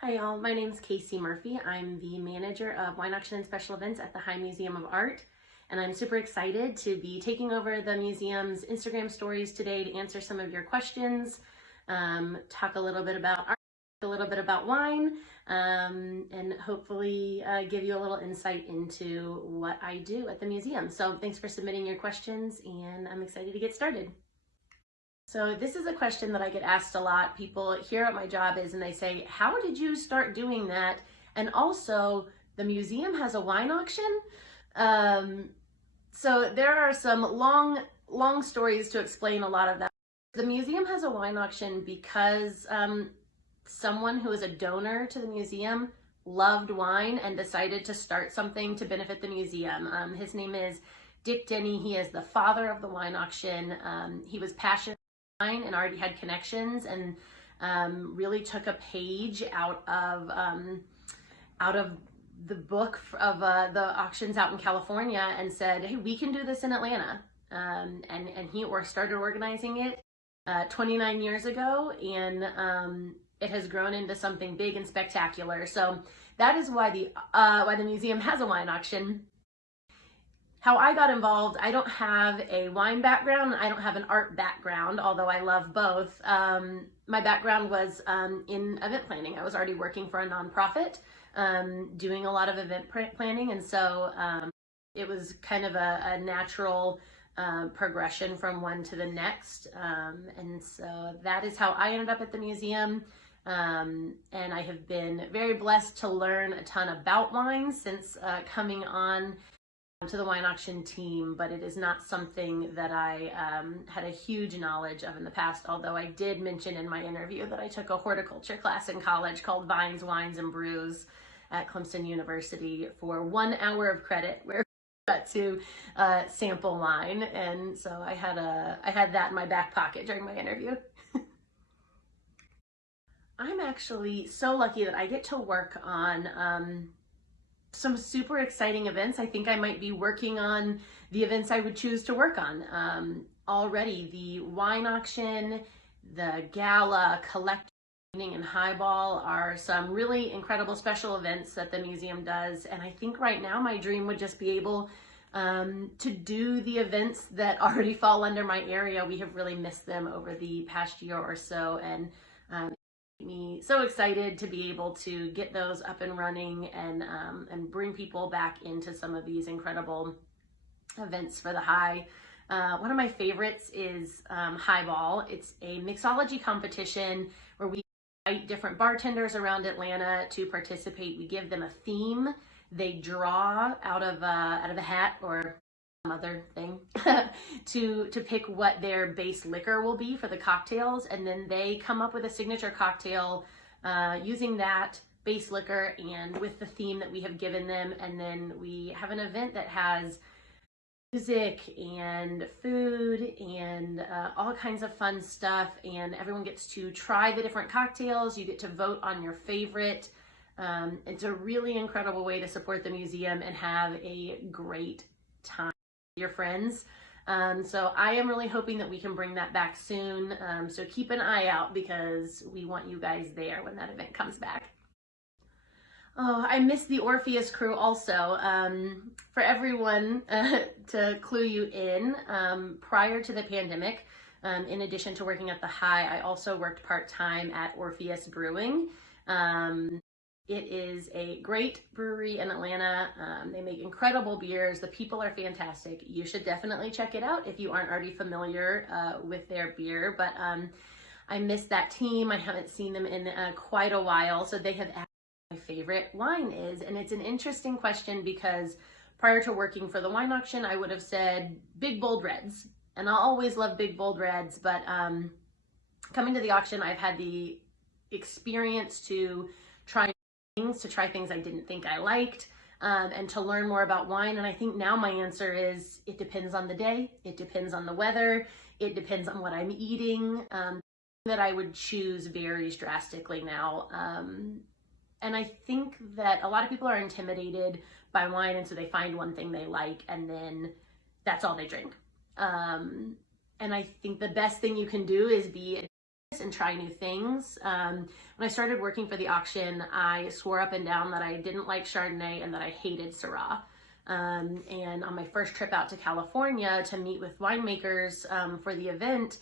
Hi y'all, my name is Casey Murphy. I'm the manager of wine auction and special events at the High Museum of Art, and I'm super excited to be taking over the museum's Instagram stories today to answer some of your questions, talk a little bit about art, a little bit about wine, and hopefully give you a little insight into what I do at the museum. So thanks for submitting your questions, and I'm excited to get started. So this is a question that I get asked a lot. People hear what my job is and they say, how did you start doing that? And also, the museum has a wine auction. Um, so there are some long stories to explain a lot of that. The museum has a wine auction because someone who is a donor to the museum loved wine and decided to start something to benefit the museum. His name is Dick Denny. He is the father of the wine auction. He was passionate and already had connections and really took a page out of the book of the auctions out in California and said, hey, we can do this in Atlanta. And he started organizing it 29 years ago, and it has grown into something big and spectacular. So that is why the museum has a wine auction. How I got involved, I don't have a wine background, I don't have an art background, although I love both. My background was in event planning. I was already working for a nonprofit, doing a lot of event planning, and so it was kind of a natural progression from one to the next. And so that is how I ended up at the museum. And I have been very blessed to learn a ton about wine since coming on to the wine auction team, but it is not something that I had a huge knowledge of in the past, although I did mention in my interview that I took a horticulture class in college called Vines, Wines, and Brews at Clemson University for 1 hour of credit where we got to sample wine, and so I had that in my back pocket during my interview. I'm actually so lucky that I get to work on some super exciting events. I think I might be working on the events I would choose to work on already. The wine auction, the gala, collecting, and highball are some really incredible special events that the museum does. And I think right now my dream would just be able to do the events that already fall under my area. We have really missed them over the past year or so, and me so excited to be able to get those up and running and bring people back into some of these incredible events for the High. One of my favorites is Highball. It's a mixology competition where we invite different bartenders around Atlanta to participate. We give them a theme. They draw out of a hat or other thing to pick what their base liquor will be for the cocktails, and then they come up with a signature cocktail using that base liquor and with the theme that we have given them. And then we have an event that has music and food and all kinds of fun stuff, and everyone gets to try the different cocktails. You get to vote on your favorite. It's a really incredible way to support the museum and have a great time with your friends. So I am really hoping that we can bring that back soon. So keep an eye out because we want you guys there when that event comes back. Oh, I miss the Orpheus crew also. For everyone to clue you in, prior to the pandemic, in addition to working at the High, I also worked part-time at Orpheus Brewing. It is a great brewery in Atlanta. They make incredible beers. The people are fantastic. You should definitely check it out if you aren't already familiar with their beer. But I miss that team. I haven't seen them in quite a while. So they have asked my favorite wine is. And it's an interesting question because prior to working for the wine auction, I would have said Big Bold Reds. And I'll always love Big Bold Reds. But coming to the auction, I've had the experience to try things I didn't think I liked, and to learn more about wine. And I think now my answer is it depends on the day, it depends on the weather, it depends on what I'm eating. That I would choose varies drastically now. And I think that a lot of people are intimidated by wine, and so they find one thing they like and then that's all they drink. And I think the best thing you can do is be and try new things. When I started working for the auction, I swore up and down that I didn't like Chardonnay and that I hated Syrah. And on my first trip out to California to meet with winemakers for the event,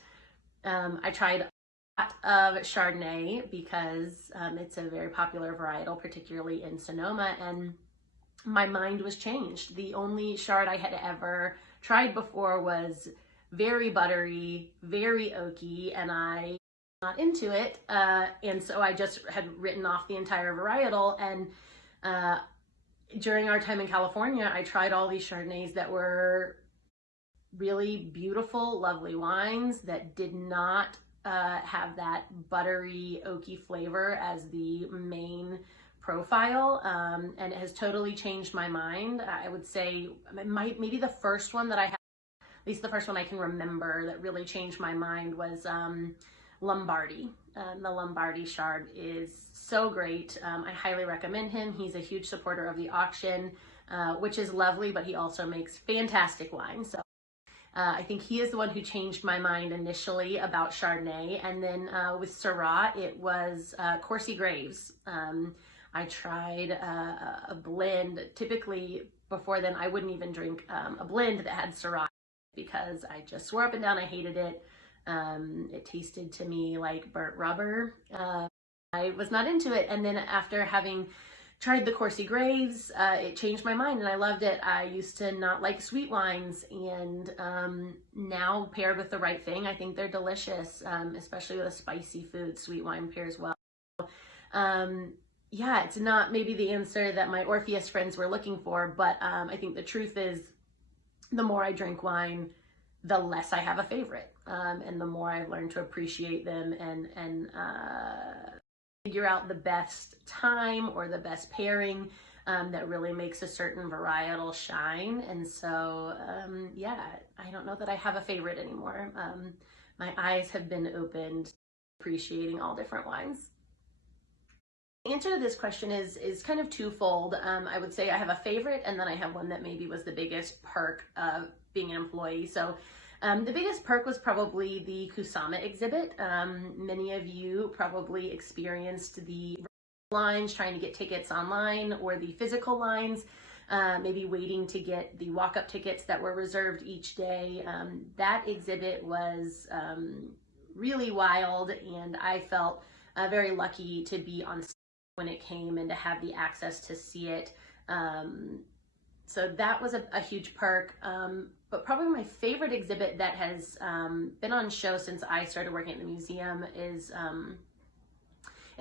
I tried a lot of Chardonnay because it's a very popular varietal, particularly in Sonoma, and my mind was changed. The only Chard I had ever tried before was very buttery, very oaky, and I was not into it. And so I just had written off the entire varietal. And during our time in California, I tried all these Chardonnays that were really beautiful, lovely wines that did not have that buttery, oaky flavor as the main profile, and it has totally changed my mind. I would say maybe the first one that I had, at least the first one I can remember that really changed my mind was Lombardy. The Lombardy Chard is so great. I highly recommend him. He's a huge supporter of the auction, which is lovely, but he also makes fantastic wine. So I think he is the one who changed my mind initially about Chardonnay. And then with Syrah, it was Corsi Graves. I tried a blend. Typically, before then, I wouldn't even drink a blend that had Syrah because I just swore up and down I hated it. It tasted to me like burnt rubber. I was not into it. And then after having tried the Corsi Graves, it changed my mind and I loved it. I used to not like sweet wines, and now paired with the right thing, I think they're delicious, especially with a spicy food. Sweet wine pairs well. Yeah, it's not maybe the answer that my Orpheus friends were looking for, but I think the truth is the more I drink wine, the less I have a favorite, and the more I've learned to appreciate them and figure out the best time or the best pairing that really makes a certain varietal shine. And so, yeah, I don't know that I have a favorite anymore. My eyes have been opened to appreciating all different wines. The answer to this question is kind of twofold. I would say I have a favorite, and then I have one that maybe was the biggest perk of being an employee. So the biggest perk was probably the Kusama exhibit. Many of you probably experienced the lines trying to get tickets online, or the physical lines, maybe waiting to get the walk-up tickets that were reserved each day. That exhibit was really wild, and I felt very lucky to be on stage when it came and to have the access to see it. So that was a huge perk. But probably my favorite exhibit that has been on show since I started working at the museum is an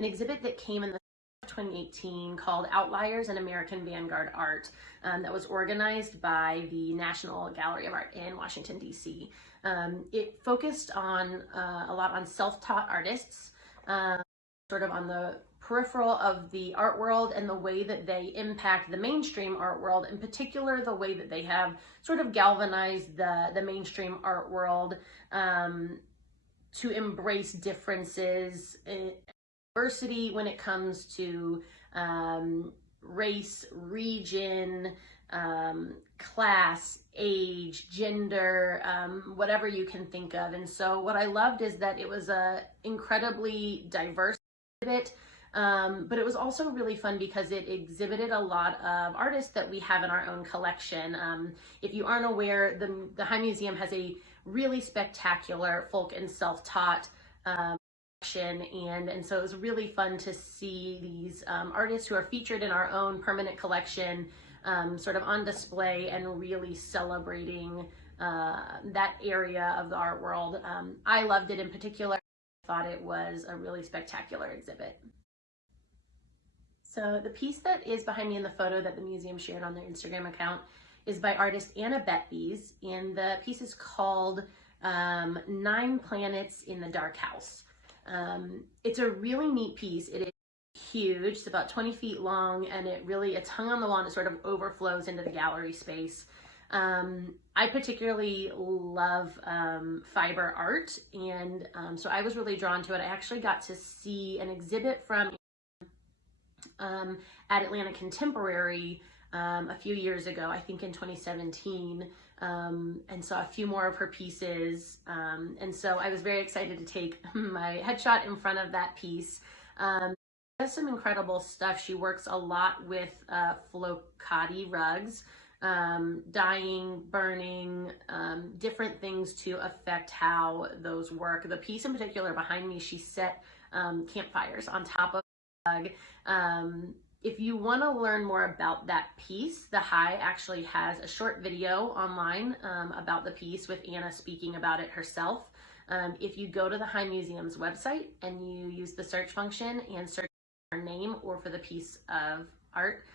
exhibit that came in the 2018 called Outliers in American Vanguard Art, that was organized by the National Gallery of Art in Washington, D.C. It focused on a lot on self-taught artists, sort of on the peripheral of the art world and the way that they impact the mainstream art world, in particular the way that they have sort of galvanized the mainstream art world to embrace differences, diversity when it comes to race, region, class, age, gender, whatever you can think of. And so what I loved is that it was a incredibly diverse exhibit. But it was also really fun because it exhibited a lot of artists that we have in our own collection. If you aren't aware, the High Museum has a really spectacular folk and self-taught collection, and so it was really fun to see these artists who are featured in our own permanent collection sort of on display and really celebrating that area of the art world. I loved it in particular. I thought it was a really spectacular exhibit. So the piece that is behind me in the photo that the museum shared on their Instagram account is by artist Anna Betbys, and the piece is called 9 Planets in the Dark House. It's a really neat piece. It is huge. It's about 20 feet long, and it's hung on the wall and it sort of overflows into the gallery space. I particularly love fiber art, and so I was really drawn to it. I actually got to see an exhibit from at Atlanta Contemporary a few years ago, I think in 2017, and saw a few more of her pieces. And so I was very excited to take my headshot in front of that piece. She has some incredible stuff. She works a lot with flocati rugs, dyeing, burning, different things to affect how those work. The piece in particular behind me, she set campfires on top of the rug. If you want to learn more about that piece, the High actually has a short video online about the piece with Anna speaking about it herself. If you go to the High Museum's website and you use the search function and search for her name or for the piece of art,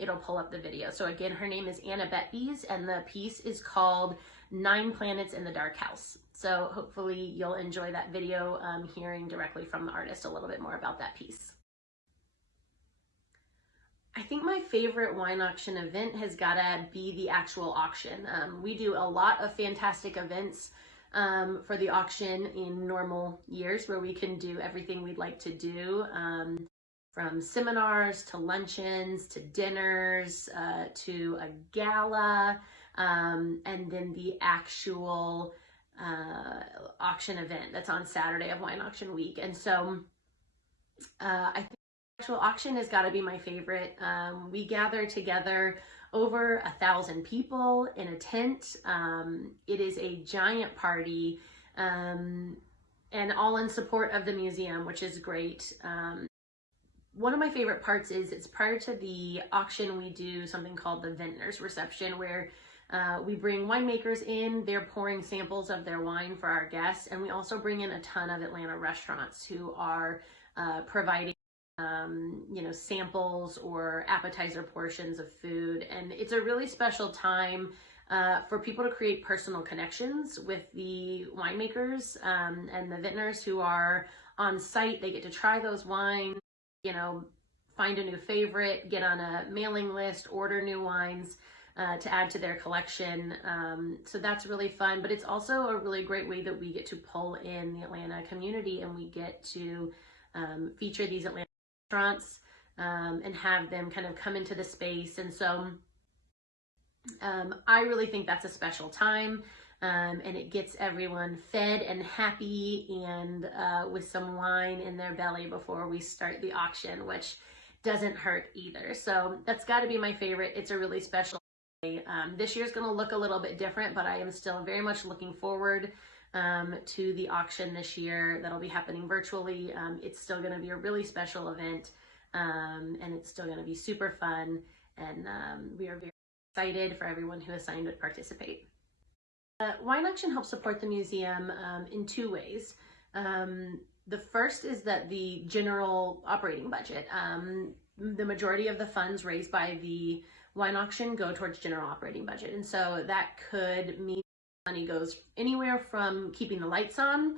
it'll pull up the video. So again, her name is Anna Betbies, and the piece is called 9 Planets in the Dark House. So hopefully you'll enjoy that video, hearing directly from the artist a little bit more about that piece. I think my favorite wine auction event has got to be the actual auction. We do a lot of fantastic events for the auction in normal years where we can do everything we'd like to do, from seminars to luncheons to dinners to a gala, and then the actual auction event that's on Saturday of Wine Auction Week. And so I think actual auction has got to be my favorite. We gather together over 1,000 people in a tent. It is a giant party, and all in support of the museum, which is great. One of my favorite parts is it's prior to the auction, we do something called the Vintners Reception, where we bring winemakers in, they're pouring samples of their wine for our guests, and we also bring in a ton of Atlanta restaurants who are providing samples or appetizer portions of food. And it's a really special time for people to create personal connections with the winemakers and the vintners who are on site. They get to try those wines, find a new favorite, get on a mailing list, order new wines to add to their collection. So that's really fun, but it's also a really great way that we get to pull in the Atlanta community, and we get to feature these Atlanta restaurants and have them kind of come into the space. And so I really think that's a special time, and it gets everyone fed and happy and with some wine in their belly before we start the auction, which doesn't hurt either. So that's got to be my favorite. It's a really special day. This year's going to look a little bit different, but I am still very much looking forward to the auction this year. That'll be happening virtually. It's still going to be a really special event, and it's still going to be super fun, and we are very excited for everyone who has signed to participate. Wine Auction helps support the museum in 2 ways. The first is that the general operating budget, the majority of the funds raised by the wine auction go towards general operating budget, and so that could mean money goes anywhere from keeping the lights on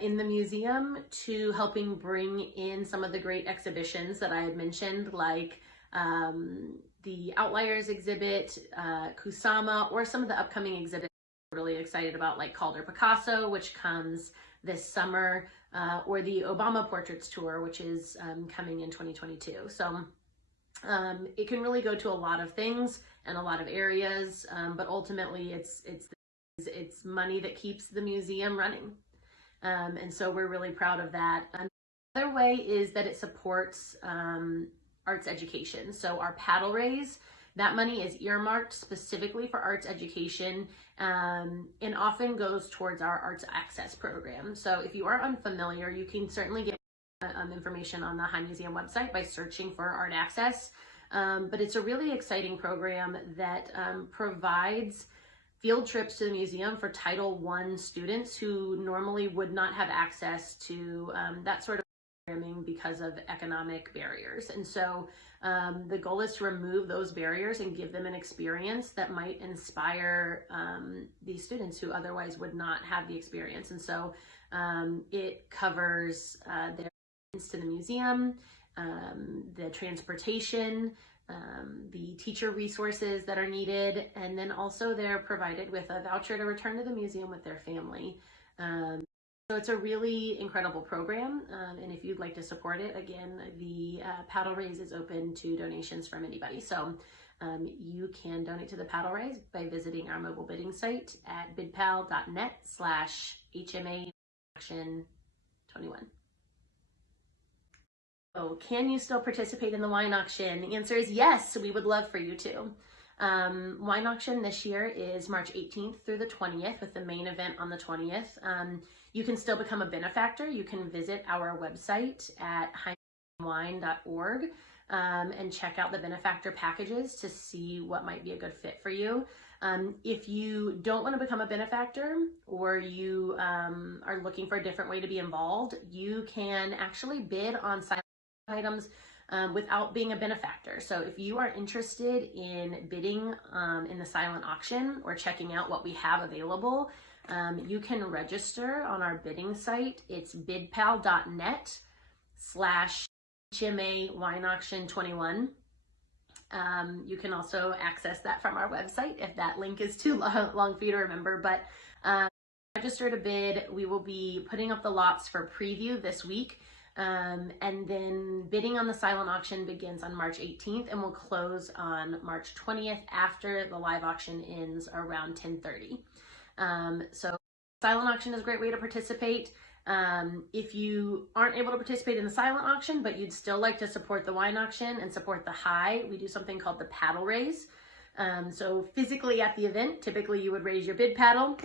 in the museum to helping bring in some of the great exhibitions that I had mentioned, like the Outliers exhibit, Kusama, or some of the upcoming exhibits I'm really excited about, like Calder Picasso, which comes this summer, or the Obama Portraits Tour, which is coming in 2022. So it can really go to a lot of things and a lot of areas, but ultimately it's money that keeps the museum running. And so we're really proud of that. Another way is that it supports arts education. So our paddle raise, that money is earmarked specifically for arts education, and often goes towards our Arts Access program. So if you are unfamiliar, you can certainly get information on the High Museum website by searching for Art Access. But it's a really exciting program that provides field trips to the museum for Title I students who normally would not have access to that sort of programming because of economic barriers. And so the goal is to remove those barriers and give them an experience that might inspire these students who otherwise would not have the experience. And so it covers their entrance to the museum, the transportation, the teacher resources that are needed, and then also they're provided with a voucher to return to the museum with their family. So it's a really incredible program, and if you'd like to support it, again, the paddle raise is open to donations from anybody. So you can donate to the Paddle Raise by visiting our mobile bidding site at bidpal.net/HMA Action 21. Oh, can you still participate in the wine auction? The answer is yes, we would love for you to. Wine auction this year is March 18th through the 20th with the main event on the 20th. You can still become a benefactor. You can visit our website at wine.org and check out the benefactor packages to see what might be a good fit for you. If you don't want to become a benefactor or you are looking for a different way to be involved, you can actually bid on silent items without being a benefactor. So if you are interested in bidding in the silent auction or checking out what we have available, you can register on our bidding site. It's bidpal.net/HMA Wine Auction 21. You can also access that from our website if that link is too long for you to remember. But register to bid. We will be putting up the lots for preview this week. And then bidding on the silent auction begins on March 18th and will close on March 20th after the live auction ends around 10:30. So silent auction is a great way to participate. If you aren't able to participate in the silent auction, but you'd still like to support the wine auction and support the high, we do something called the paddle raise. So physically at the event, typically you would raise your bid paddle.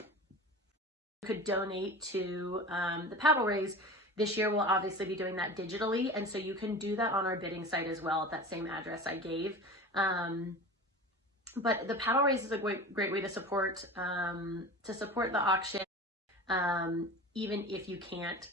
You could donate to the paddle raise. This year we'll obviously be doing that digitally, and so you can do that on our bidding site as well at that same address I gave. But the paddle raise is a great way to support the auction, even if you can't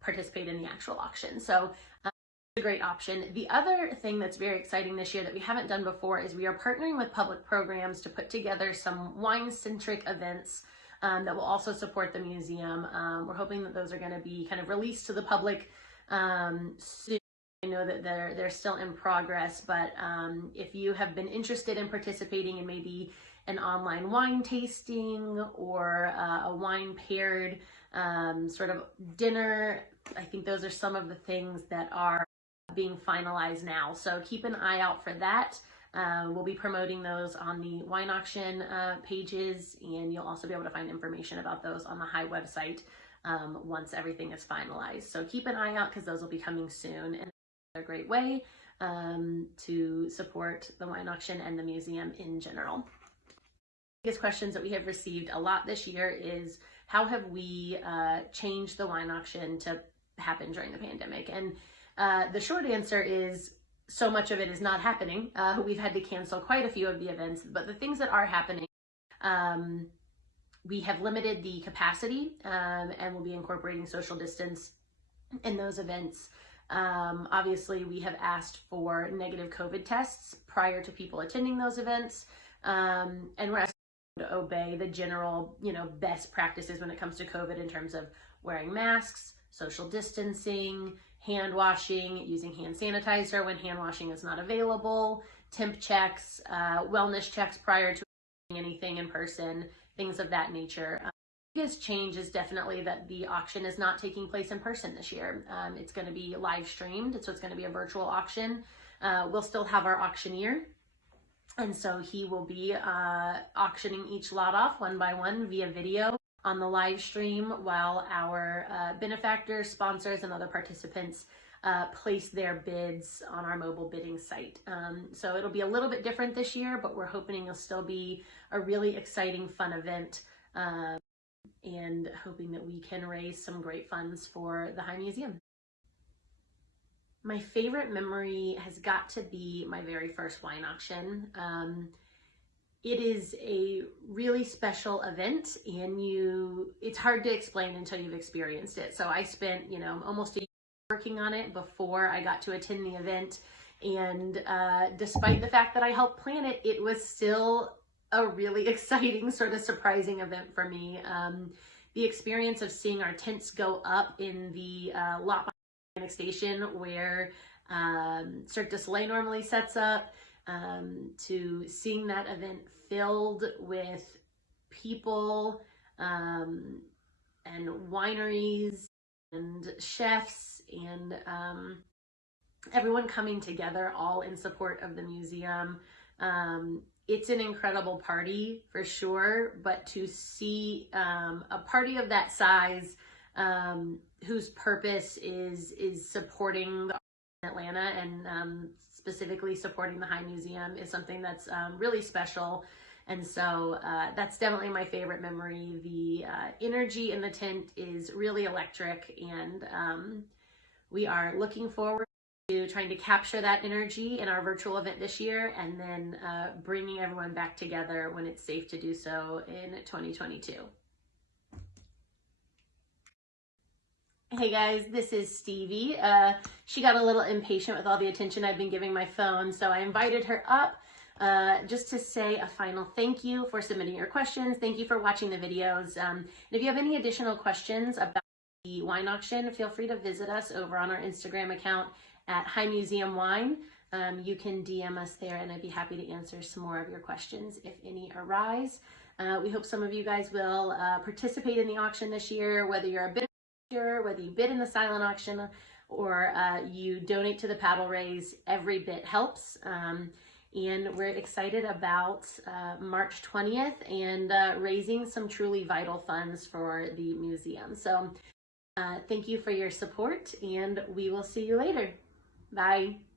participate in the actual auction. So it's a great option. The other thing that's very exciting this year that we haven't done before is we are partnering with public programs to put together some wine-centric events that will also support the museum. We're hoping that those are going to be kind of released to the public soon. I know that they're still in progress, but if you have been interested in participating in maybe an online wine tasting or a wine paired sort of dinner, I think those are some of the things that are being finalized now. So keep an eye out for that. We'll be promoting those on the wine auction pages, and you'll also be able to find information about those on the High website once everything is finalized. So keep an eye out because those will be coming soon, and a great way to support the wine auction and the museum in general. The biggest questions that we have received a lot this year is how have we changed the wine auction to happen during the pandemic? And the short answer is so much of it is not happening. We've had to cancel quite a few of the events, but the things that are happening, we have limited the capacity and we'll be incorporating social distance in those events. Obviously, we have asked for negative COVID tests prior to people attending those events, and we're asking to obey the general, best practices when it comes to COVID in terms of wearing masks, social distancing, hand washing, using hand sanitizer when hand washing is not available, temp checks, wellness checks prior to anything in person, things of that nature. The biggest change is definitely that the auction is not taking place in person this year. It's going to be live streamed, so it's going to be a virtual auction. We'll still have our auctioneer, and so he will be auctioning each lot off one by one via video on the live stream while our benefactors, sponsors, and other participants place their bids on our mobile bidding site. So it'll be a little bit different this year, but we're hoping it'll still be a really exciting, fun event, and hoping that we can raise some great funds for the High Museum. My favorite memory has got to be my very first wine auction. It is a really special event, and it's hard to explain until you've experienced it. So I spent, almost a year working on it before I got to attend the event. And despite the fact that I helped plan it, it was still a really exciting, sort of surprising event for me. The experience of seeing our tents go up in the lot behind the station where Cirque du Soleil normally sets up, to seeing that event filled with people and wineries and chefs and everyone coming together all in support of the museum It's an incredible party for sure, but to see a party of that size, whose purpose is supporting the arts in Atlanta, and specifically supporting the High Museum, is something that's really special. And so that's definitely my favorite memory. The energy in the tent is really electric, and we are looking forward to trying to capture that energy in our virtual event this year, and then bringing everyone back together when it's safe to do so in 2022. Hey guys, this is Stevie. She got a little impatient with all the attention I've been giving my phone, so I invited her up just to say a final thank you for submitting your questions. Thank you for watching the videos. And if you have any additional questions about the wine auction, feel free to visit us over on our Instagram account at High Museum Wine. You can DM us there, and I'd be happy to answer some more of your questions if any arise. We hope some of you guys will participate in the auction this year, whether you're a bidder, whether you bid in the silent auction, or you donate to the paddle raise. Every bit helps. And we're excited about March 20th and raising some truly vital funds for the museum. So thank you for your support, and we will see you later. Bye.